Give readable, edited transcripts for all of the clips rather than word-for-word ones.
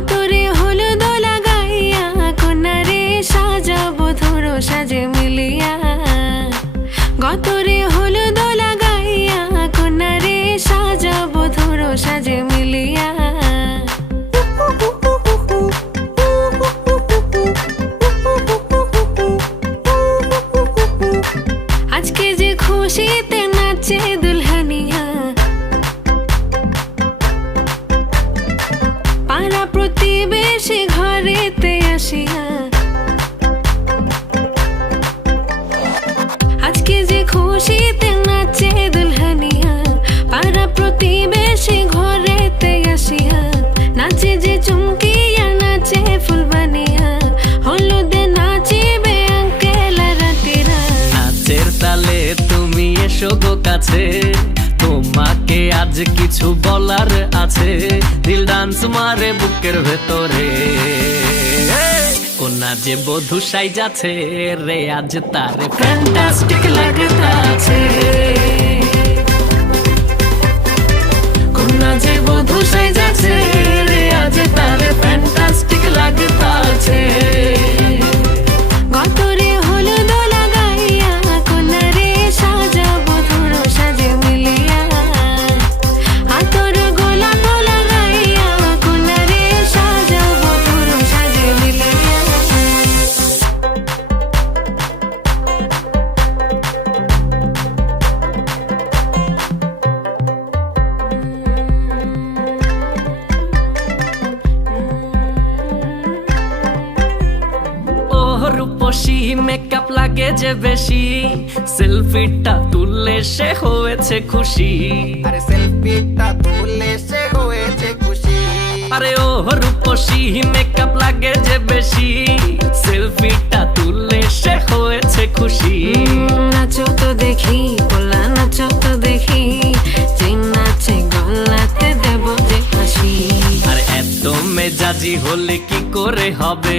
গতরে হলুদ লাগাইয়া কন্যারে সাজাবো ধরো সাজে মিলিয়া। গতরে হলুদ লাগাইয়া কন্যারে সাজাবো ধরো সাজে মিলিয়া। আজকে যে খুশিতে নাচে দুলহানিয়া, পাড়া প্রতিবেশী ঘরেতে আসিয়া। আজকে যে খুশিতে নাচে দুলহানিয়া, পাড়া প্রতিবেশী ঘরেতে আসিয়া। নাচে যে চুমকিয়া নাচে ফুলবানিয়া, হলুদে নাচিবে আঙ্কেল রাতিরা। নাচের তালে তুমি এসো গো কাছে, তোমাকে আজ কিছু বলার আছে। দিল ডান্স মারে বুকের ভেতরে, কোনা যে বধূ সাইজাছে রে আজ তারে ফ্যান্টাস্টিক লাগতাছে। কোনা যে বধূ সাইজাছে রে আজ তারে ফ্যান্টাস্টিক লাগতাছে। গতরে হলুদ লাগাইয়া কন্যারে সাজাবো ধরো সাজে মিলিয়া। আতর গোলাপ লাগাইয়া কন্যারে সাজাবো ধরো সাজে মিলিয়া। রূপসী মেকআপ লাগে যে বেশি, সেলফিটা তুললে সে হয়েছে খুশি। আরে সেলফিটা তুললে সে হয়েছে খুশি। আরে ও রূপসী মেকআপ লাগে যে বেশি, সেলফিটা তুললে সে হয়েছে খুশি। নাচো তো দেখি পোলা নাচো তো দেখি, যে নাচে গলাতে দেব যে হাসি। আর এত মেজাজি হলে কি করে হবে,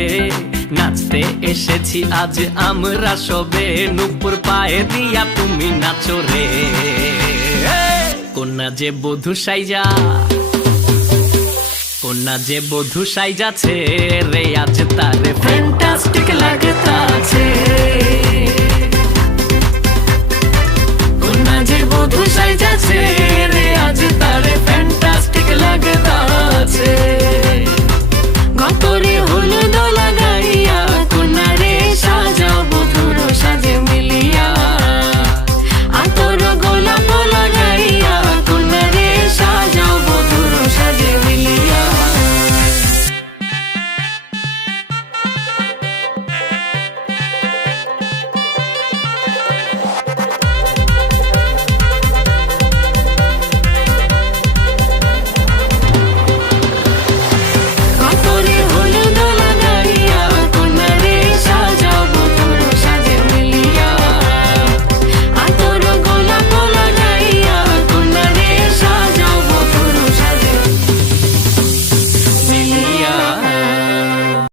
নাচতে এসেছি আজ আমরা সবে। নুপুর পায়ে দিয়া তুমি নাচো রে, কোনা যে বধূ সাইজা, কোনা যে বধূ সাইজাছে রে আজ তারে ফ্যান্টাস্টিক লাগতাছে। কোনা যে বধূ সাইজা